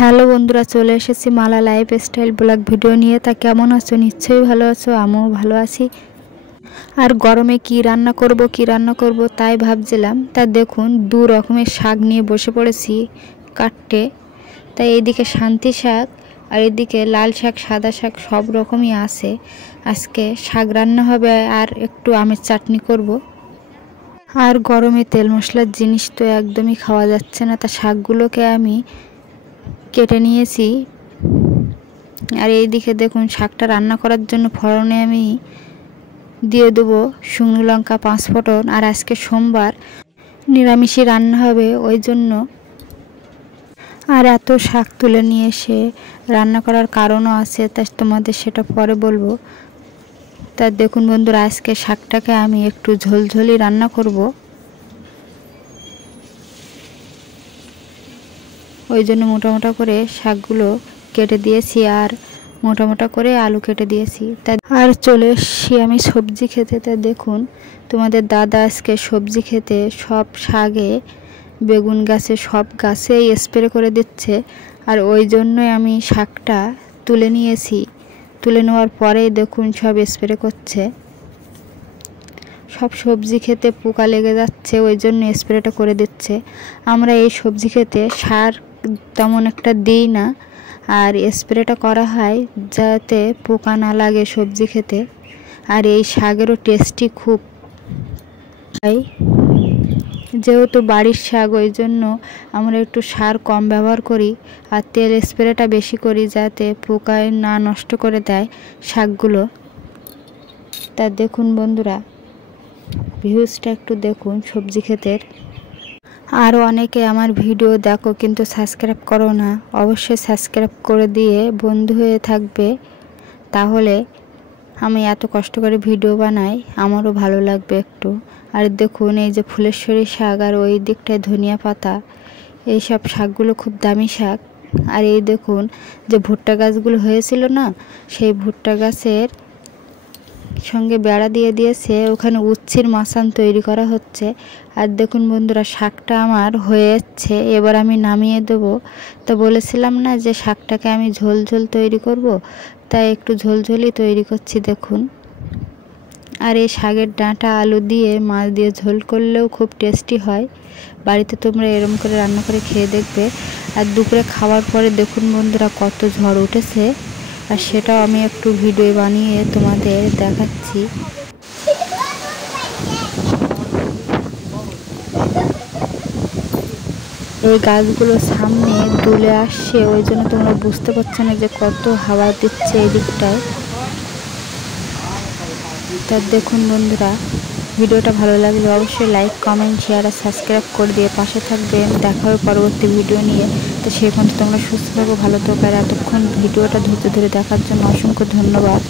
Hello বন্ধুরা, চলে এসেছি মালা লাইফস্টাইল ব্লগ ভিডিও নিয়ে। তা কেমন আছো? নিশ্চয়ই ভালো আছো, আমিও ভালো আছি। আর গরমে কি রান্না করব তাই ভাবছিলাম। তা দেখুন, দু রকমের শাক নিয়ে বসে পড়েছি কাটতে। তাই এইদিকে শান্তি শাক আর এদিকে লাল শাক, সাদা শাক সব রকমই আছে। আজকে শাক রান্না হবে আর একটু আমের চাটনি করব। আর গরমে তেল মশলার জিনিস তো একদমই খাওয়া যাচ্ছে না। তা শাকগুলোকে আমি কেটে নিয়েছি। আর এইদিকে দেখুন, শাকটা রান্না করার জন্য ফোড়নে আমি দিয়ে দেবো শুকনো লঙ্কা, 5 ফোঁটন। আর আজকে সোমবার, নিরামিষই রান্না হবে, ওই জন্য। আর এত শাক তুলে নিয়ে এসে রান্না করার কারণও আছে, তা তোমাদের সেটা পরে বলবো। তা দেখুন বন্ধুরা, আজকে শাকটাকে আমি একটু ঝোলঝোলি রান্না করব। ওই জন্য মোটা মোটা করে শাকগুলো কেটে দিয়েছি আর মোটা মোটা করে আলু কেটে দিয়েছি। তা আর চলে এসেছি আমি সবজি খেতে। তা দেখুন, তোমাদের দাদা আজকে সবজি খেতে সব শাকে, বেগুন গাছে, সব গাছেই স্প্রে করে দিচ্ছে। আর ওই জন্যই আমি শাকটা তুলে নিয়েছি। তুলে নেওয়ার পরেই দেখুন সব স্প্রে করছে। সব সবজি খেতে পোকা লেগে যাচ্ছে, ওই জন্য স্প্রেটা করে দিচ্ছে। আমরা এই সবজি খেতে সার তেমন একটা দিই না, আর স্প্রেটা করা হয় যাতে পোকা না লাগে সবজি খেতে। আর এই শাকেরও টেস্টি খুব। তাই যেহেতু বাড়ির শাক, ওই জন্য আমরা একটু সার কম ব্যবহার করি আর তেল স্প্রেটা বেশি করি, যাতে পোকায় না নষ্ট করে দেয় শাকগুলো। তা দেখুন বন্ধুরা, ভিউজটা একটু দেখুন সবজি ক্ষেতের। আরও অনেকে আমার ভিডিও দেখো কিন্তু সাবস্ক্রাইব করো না, অবশ্যই সাবস্ক্রাইব করে দিয়ে বন্ধু হয়ে থাকবে। তাহলে আমি এত কষ্ট করে ভিডিও বানাই, আমারও ভালো লাগবে একটু। আর দেখুন, এই যে ফুলেশ্বরী শাক আর ওই দিকটায় ধনিয়া পাতা, এই সব শাকগুলো খুব দামি শাক। আর এই দেখুন, যে ভুট্টা গাছগুলো হয়েছিল না, সেই ভুট্টা গাছের সঙ্গে বেড়া দিয়ে দিয়েছে, ওখানে উচ্ছের মাচান তৈরি করা হচ্ছে। আর দেখুন বন্ধুরা, শাকটা আমার হয়ে যাচ্ছে, এবার আমি নামিয়ে দেব। তো বলেছিলাম না যে শাকটাকে আমি ঝোল ঝোল তৈরি করব, তাই একটু ঝোলঝোলই তৈরি করছি দেখুন। আর এই শাকের ডাঁটা আলু দিয়ে, মাছ দিয়ে ঝোল করলেও খুব টেস্টি হয়। বাড়িতে তোমরা এরম করে রান্না করে খেয়ে দেখবে। আর দুপুরে খাওয়ার পরে দেখুন বন্ধুরা, কত ঝড় উঠেছে, আর সেটাও আমি একটু ভিডিও বানিয়ে তোমাদের দেখাচ্ছি। এই গাছগুলো সামনে দুলে আসছে, ওই জন্য তোমরা বুঝতে পারছো না যে কত হাওয়া দিচ্ছে এই দিকটায়। তা দেখুন বন্ধুরা, ভিডিওটা ভালো লাগলে অবশ্যই লাইক, কমেন্ট, শেয়ার আর সাবস্ক্রাইব করে দিয়ে পাশে থাকবেন। দেখা হবে পরবর্তী ভিডিও নিয়ে। তো সেই পর্যন্ত তোমরা সুস্থ থাকো, ভালো থাকো। আর এতক্ষণ ভিডিওটা ধৈর্য ধরে দেখার জন্য অসংখ্য ধন্যবাদ।